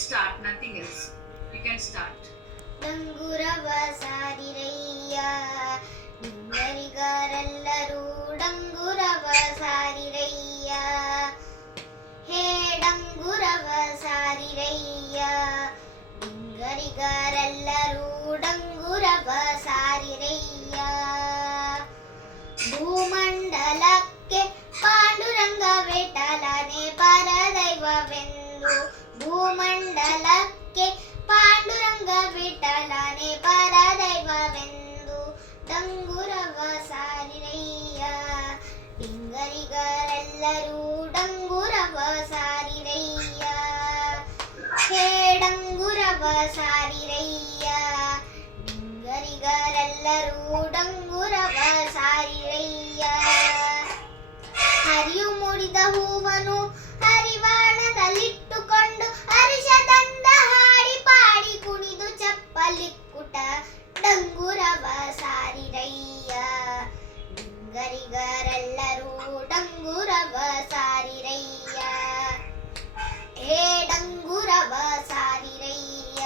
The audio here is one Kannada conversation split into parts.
start, nothing else. You can start. ಡಂಗುರವ ಸಾರಿರಯ್ಯ ಡಿಂಗರಿಗರೆಲ್ಲರೂ ಡಂಗುರವ ಸಾರಿರಯ್ಯ ಹೇ ಡಂಗುರವ ಸಾರಿರಯ್ಯ ಡಿಂಗರಿಗರೆಲ್ಲರೂ ಡಂಗುರವ ಸಾರಿರಯ್ಯ ಭೂಮಂಡಲಕ್ಕೆ ಪಾಂಡುರಂಗ ವಿಠಲನೆ ಪರದೈವವೆಂದು ಭೂಮಂಡಲಕ್ಕೆ ಪಾಂಡುರಂಗ ವಿಠಲನೆ ಪರದೈವವೆಂದು ಡಂಗುರವ ಸಾರಿರಯ್ಯ ಡಿಂಗರಿಗರೆಲ್ಲರೂ ಡಂಗುರವ ಸಾರಿರಯ್ಯ ಹೇ ಡಂಗುರವ ಸಾರಿರಯ್ಯ ಡಿಂಗರಿಗರೆಲ್ಲರೂ ಡಂಗುರವ ಸಾರಿರಯ್ಯ ಹರಿಯು ಮೂಡಿದ ಹೂವನು ಹರಿವಾಣದಲ್ಲಿಟ್ಟುಕೊಂಡು ಹರಿಷದಂದ ಹಾಡಿ ಪಾಡಿ ಕುಣಿದು ಚಪ್ಪಲಿಕ್ಕುಟ ಡಂಗುರವ ಸಾರಿರಯ್ಯ ಡಿಂಗರಿಗರೆಲ್ಲರೂ ಡಂಗುರವ ಸಾರಿರಯ್ಯ ಹೇ ಡಂಗುರವ ಸಾರಿರಯ್ಯ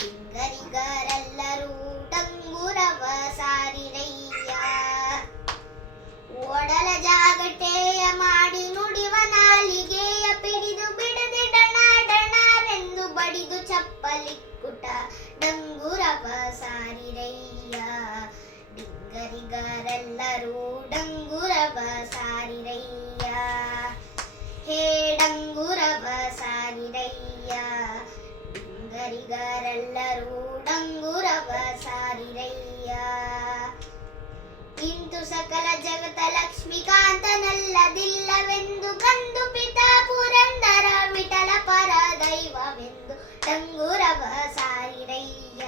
ಡಿಂಗರಿಗರೆಲ್ಲರೂ ಡಂಗುರವ ಸಾರಿರಯ್ಯ ಓಡಲ ಜಾಗಟೆಯ ಮಾಡಿ ನುಡಿವ ನಾಲಿಗೆಯ ಪಿಡಿದು ಬಿಡದೆ ಡಣ ಡಣರೆಂದು ಬಡಿದು ಚಪ್ಪಲಿಕ್ಕುಟ ಡಂಗುರವ ಸಾರಿರಯ್ಯ ಡಿಂಗರಿಗರೆಲ್ಲರೂ ಡಂಗುರವ ಸಾರಿರಯ್ಯ ಹೇ ಡಂಗುರವ ಸಾರಿರಯ್ಯ ಡಿಂಗರಿಗರೆಲ್ಲರೂ ಡಂಗುರವ ಸಾರಿರಯ್ಯ ಇಂತು ಸಕಲ ಜಗತ ಲಕ್ಷ್ಮೀಕಾಂತನಲ್ಲದಿಲ್ಲವೆಂದು ಕಂದು ಪಿತಾ ಪುರಂದರ ವಿಠಲ ಪರ ದೈವವೆಂದು ಡಂಗುರವ ಸಾರಿರಯ್ಯ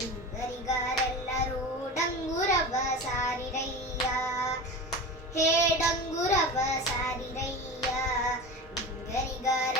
ಡಿಂಗರಿಗರೆಲ್ಲರೂ ಡಂಗುರವ ಸಾರಿರಯ್ಯ ಹೇ ಡಂಗುರವ ಸಾರಿರಯ್ಯ ಡಿಂಗರಿಗರೆಲ್ಲರೂ